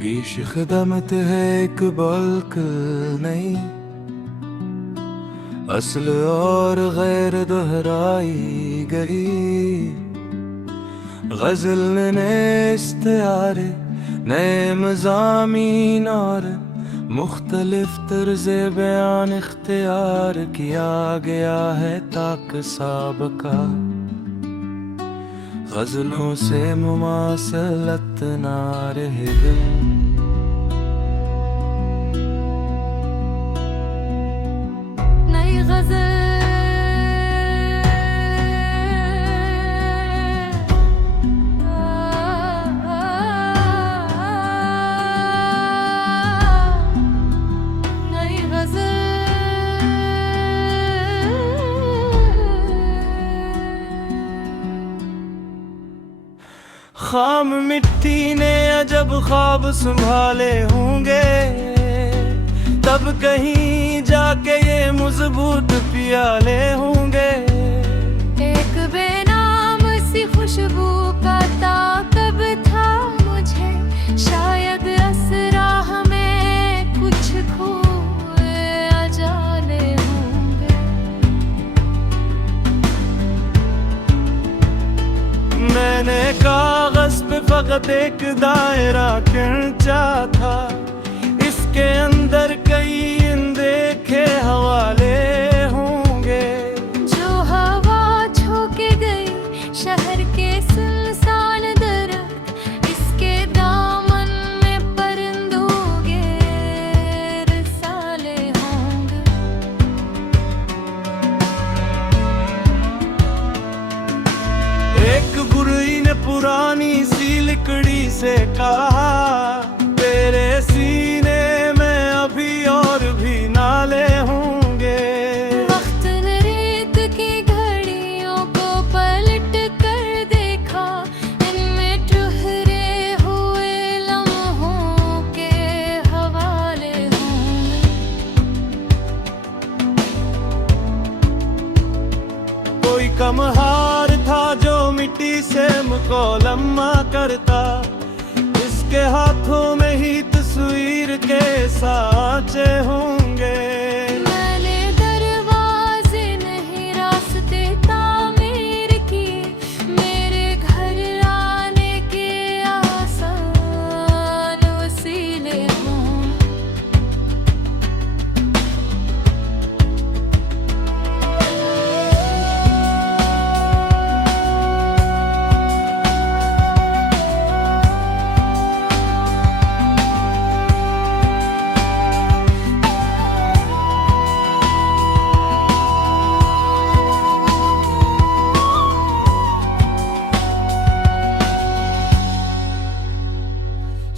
पेश खदमत है एक बल्क नहीं, असल और गैर दोहराई गई। गजल ने इस्तियारे नए मज़ामीन और मुख्तलिफ तर्ज़े बयान इख्तियार किया गया है ताकि साबका गजलों से मुमासलत ना रहे। नई गजल खाम मिट्टी ने अजब ख्वाब संभाले होंगे, तब कहीं जाके ये मजबूत पियाले होंगे। एक बेनाम सी खुशबू का ताकब था मुझे, शायद असरा हमें कुछ खोए अजाले होंगे। मैंने कागज पे फकत एक दायरा खींचा था, इसके अंदर कई अनदेखे हवाले होंगे। जो हवा झोंके गई शहर के सुनसान दरख्त, इसके दामन में परिंदों के रिसाले होंगे। एक बुरई ने पुरानी सी लकड़ी से कहा, तेरे सीने में अभी और भी नाले होंगे। वक्त ने रेत की घड़ियों को पलट कर देखा, इनमें ठुहरे हुए लम्हों के हवाले होंगे। कोई कमहार था जो मिट्टी से मुकोलम्मा करता, इसके हाथों में ही तस्वीर के साँचे होंगे। मैंने दरवाजे नहीं रास्ते तामीर किए, मेरे घर आने के आसान वसीले होंगे।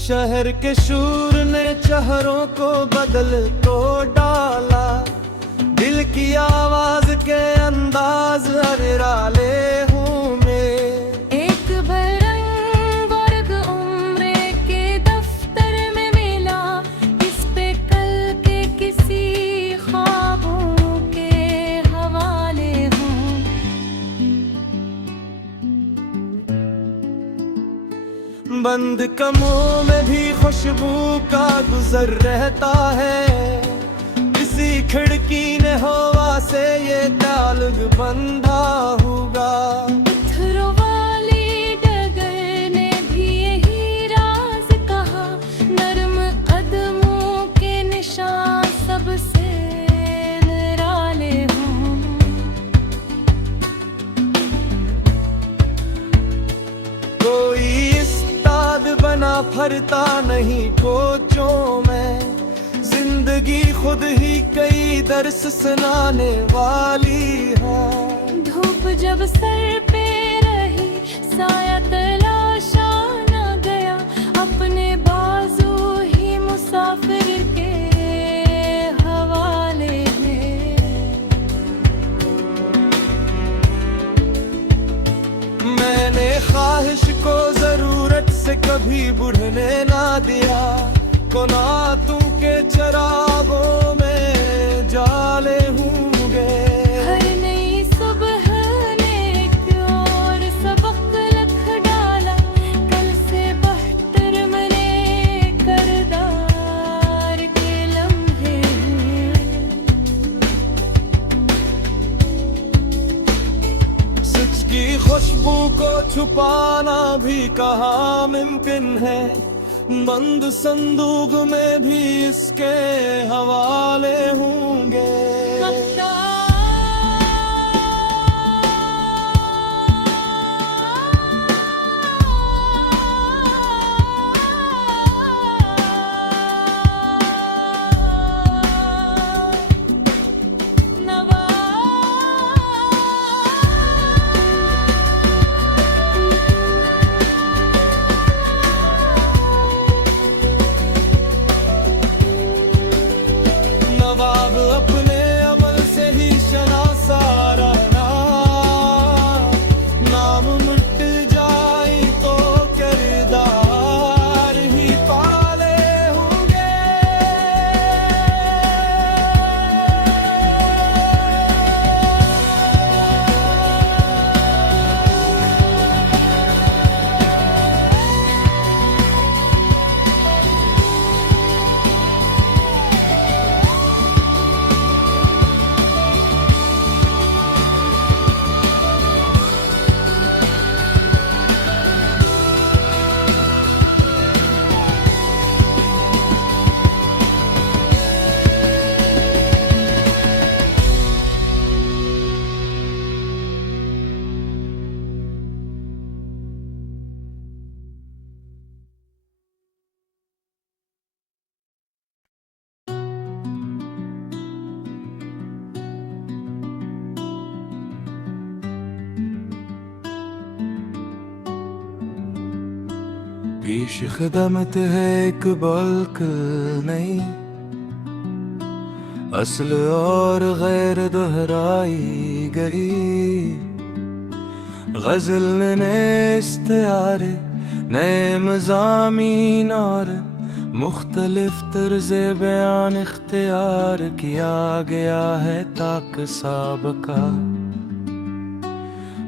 शहर के शूर ने चेहरों को बदल तो डाला, दिल की आवाज के अंदाज निराले हूँ मैं। एक बरंग वर्ग उम्र के दफ्तर में मिला, इस पे कल के किसी ख्वाबों के हवाले हों। बंद कमरों में भी खुशबू का गुजर रहता है, किसी खिड़की ने हवा से ये ताल्लुक बंधा होगा। पत्थरों वाली डगर ने भी यही राज कहा, नर्म कदमों के निशान सबसे निराले हों। कोई बना फरता नहीं कोचों में, जिंदगी खुद ही कई दर्स सुनाने वाली है। धूप जब सर पे रही साया तलाशा न गया, अपने बाजू ही मुसाफिर के हवाले हैं। मैंने ख्वाहिश को जरूरत से कभी बुढ़ने ना दिया, कोनातों के चरागों में जाले होंगे। हर नई सुबह ने एक और सबक लिख डाला, कल से बहतर मैंने कर को छुपाना भी कहाँ मुमकिन है, बंद संदूक में भी इसके हवाले होंगे। नवाब अपने अमल से ही शनासारा नाम मिट जाए तो किरदार ही पाले होंगे। पेश खदमत है एक बल्क नहीं, असल और गैर दोहराई गई। गजल ने इस्तियार नए मज़ामीन और मुख्तलिफ तर्ज़ बयान इख्तियार किया गया है ताक साबका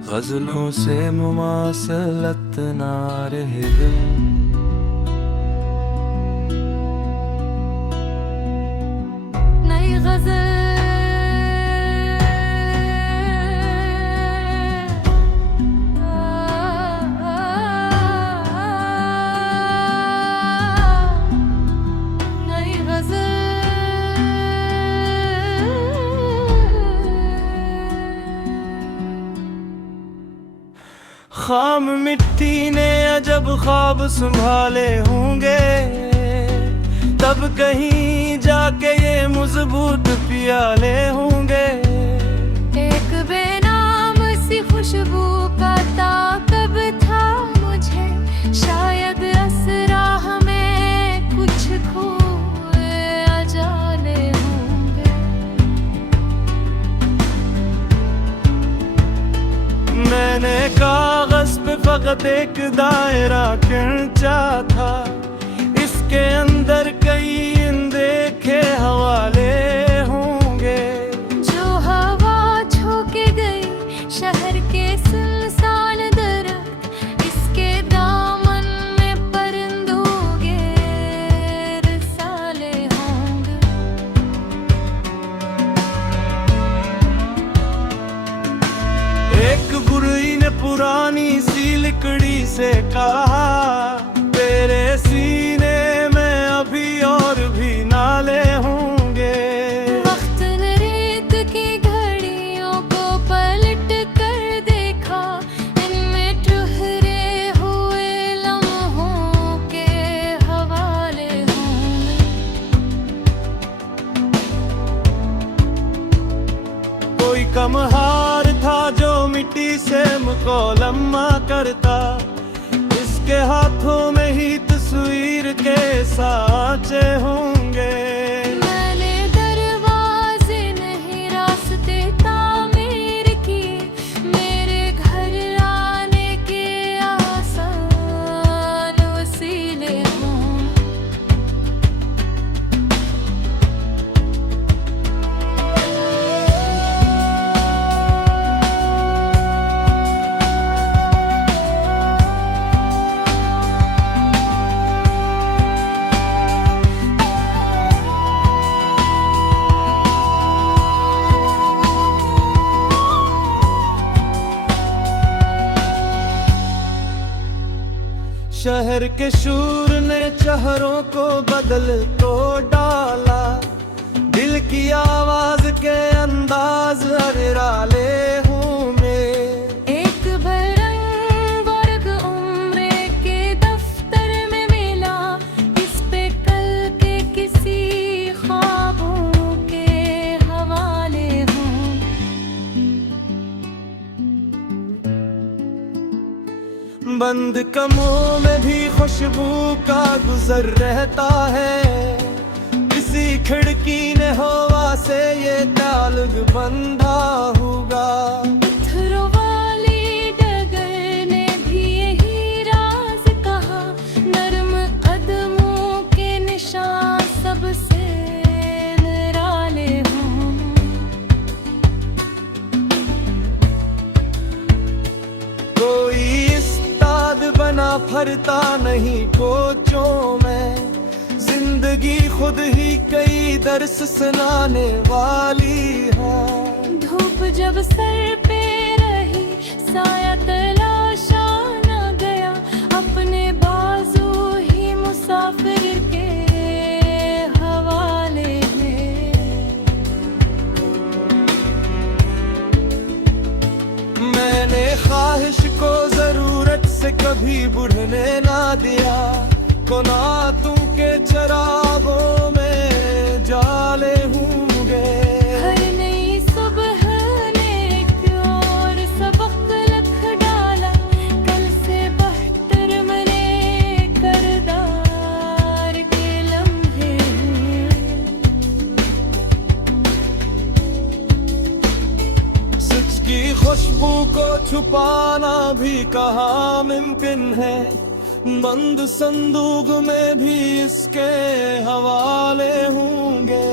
गजलों से मुमासलत ना रहे दिल। नई गजल नई गजल खाम मिट्टी ने अजब ख्वाब संभाले होंगे, तब कहीं जाके ये मजबूत पियाले होंगे। एक बेनाम सी खुशबू का ताकब था मुझे, शायद असरा हमें कुछ खोए अजाले होंगे। मैंने कागज पे फकत एक दायरा खींचा था, इसके अंदर कई अनदेखे हवाले होंगे। जो हवा झोंके गई शहर के सुनसान दरख्त, इसके दामन में परिंदों के रिसाले होंगे। एक गुरई ने पुरानी सी लकड़ी से कहा, तेरे सीने में अभी और भी नाले होंगे। वक्त ने रेत की घड़ियों को पलट कर देखा, इनमें ठुहरे हुए लम्हों के हवाले होंगे। कोई कमहार था जो मिट्टी से मुकलमा करता, इसके हाथों में ही तस्वीर के साँचे होंगे। मैंने दरवाजे नहीं रास्ते तामीर किए, मेरे घर आने के आसान वसीले होंगे। शहर के शूर ने चेहरों को बदल तो डाला, दिल की आवाज के अंदाज निराले हूँ मैं। एक भरंग वर्ग उम्र के दफ्तर में मिला, इस पे कल के किसी ख्वाबों के हवाले हूँ। बंद कमरों में भी खुशबू का गुजर रहता है, किसी खिड़की ने हवा से ये ताल्लुक बंधा होगा। पत्थरों वाली डगर ने भी यही राज कहा, नर्म कदमों के निशान सबसे निराले हूँ। कोई इस्ताद बना फरता नहीं कोचों में, जिंदगी खुद ही कई दर्स सुनाने वाली है। धूप जब सर पे रही, साया तलाशा न गया, अपने बाजू ही मुसाफिर के हवाले में। मैंने ख्वाहिश को जरूरत से कभी बुढ़ने ना दिया, कोनातों के चरागों में जाले होंगे। हर नई सुबह ने एक और सबक लिख डाला, कल से बहतर मने करदार के लम्हे हैं। सच की खुशबू को छुपाना भी कहाँ मुमकिन है, बंद संदूक में भी इसके हवाले होंगे।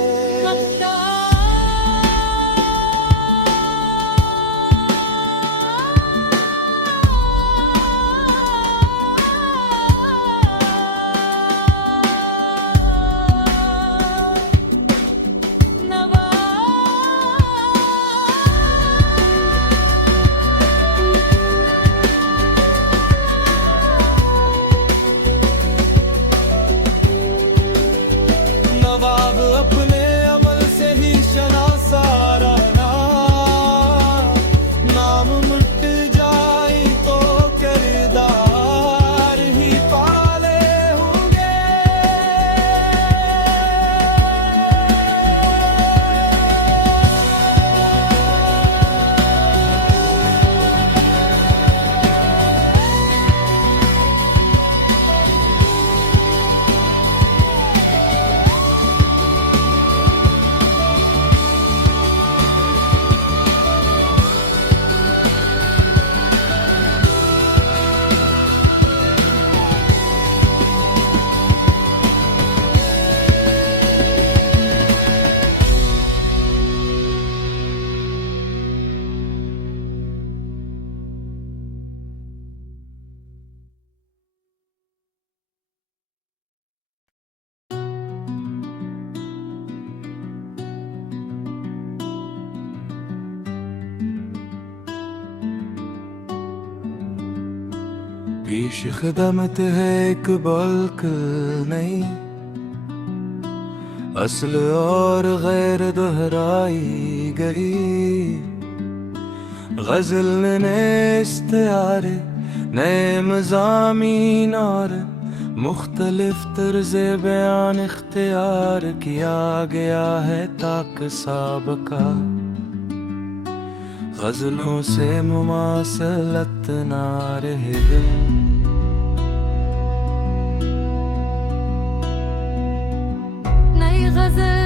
नवाब अपने अमल से ही शनासा रहना, नाम मिट जाए तो किरदार ही पाले होंगे। पेश खदमत है एक बल्क नहीं, असल और गैर दोहराई गई। गजल ने इस्तियार नए मज़ामीन और मुख्तलिफ तर्ज़ बयान इख्तियार किया गया है ताक साबका, गजलों से मुमासलत ना रहे। नई गज़ल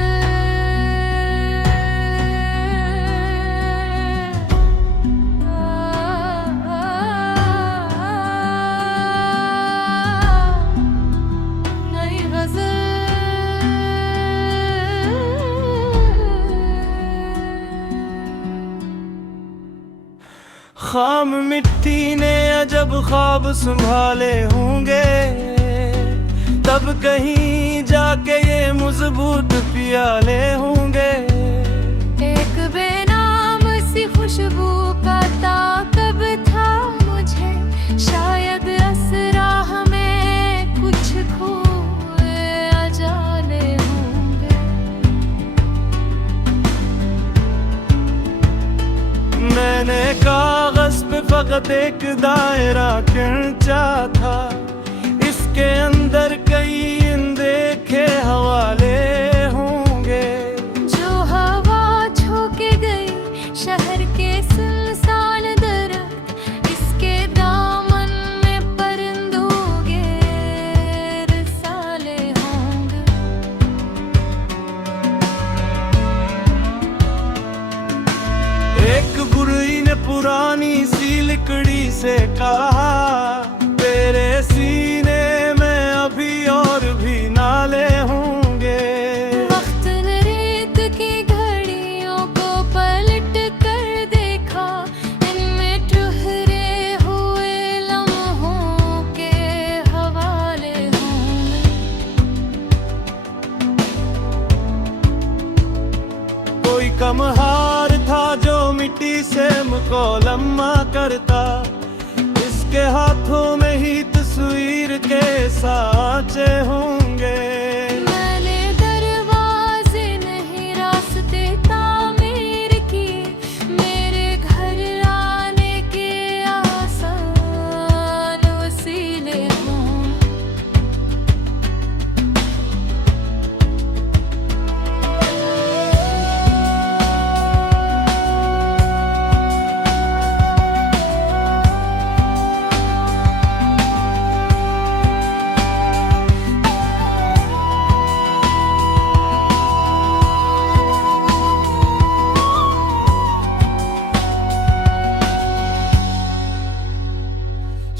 नई गज़ल खाम मिट्टी ने अजब ख्वाब संभाले होंगे, तब कहीं जाके ये मजबूत पियाले होंगे। एक बेनाम सी खुशबू का ताकब था मुझे, शायद असरा हमें मैंने कागज पे फकत एक दायरा खींचा था, इसके अंदर कई अनदेखे हवाले होंगे। जो हवा झोंके गई शहर के सुनसान दरख्त, इसके दामन में परिंदों के रिसाले होंगे। एक बुढ़ी ने पुरानी सी लकड़ी से कहा, तेरे सीने में अभी और भी नाले होंगे। वक्त ने रेत की घड़ियों को पलट कर देखा, इनमें ठुहरे हुए लम्हों के हवाले होंगे। कोई कमहार था जो मिट्टी से मुकौलमा करता, इसके हाथों में ही तस्वीर के साँचे होंगे। मैंने दरवाजे नहीं रास्ते तामीर किए, मेरे घर आने के आसान वसीले होंगे।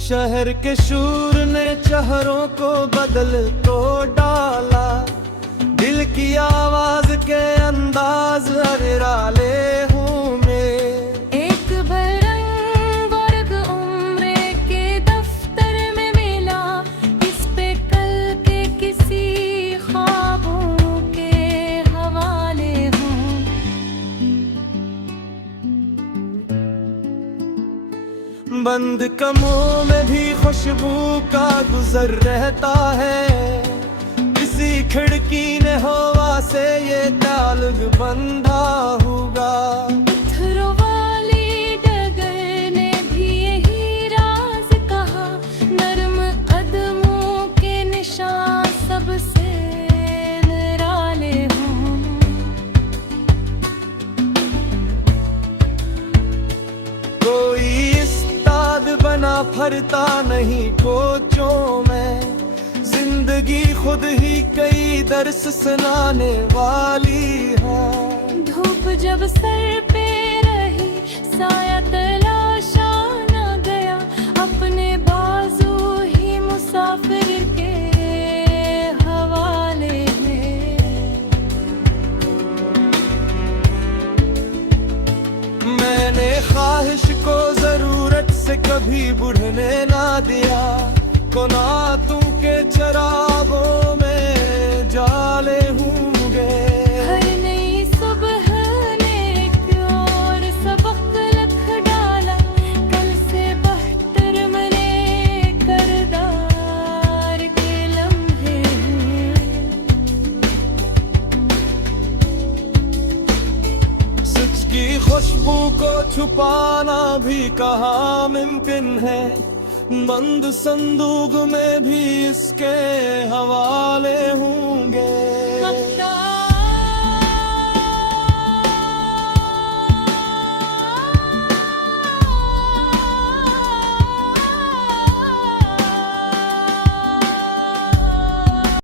शहर के शूर ने चेहरों को बदल तो डाला, दिल की आवाज के अंदाज निराले हूँ मैं। एक बरंग वर्ग उम्र के दफ्तर में मिला, इस पे कल के किसी ख्वाबों के हवाले हूँ। बंद कमरों में भी खुशबू का गुजर रहता है, किसी खिड़की ने हवा से ये ताल्लुक बंधा होगा। पत्थरों वाली डगर ने भी यही राज कहा, नर्म कदमों के निशान सबसे निराले हों। कोई बना फरता नहीं कोचों में, जिंदगी खुद ही कई दर्स सुनाने वाली है। धूप जब सर पे रही साया तलाशा न गया, अपने बाजू ही मुसाफिर के हवाले में। मैंने ख्वाहिश को जरूरत से कभी बुढ़ने ना दिया, कोनातों के चरागों में जाले होंगे। हर नई सुबह ने एक और सबक लिख डाला, कल से बहतर मरे करदार के लम्हे हैं। सच की खुशबू को छुपाना भी कहाँ मुमकिन है, बंद संदूक में भी इसके हवाले होंगे।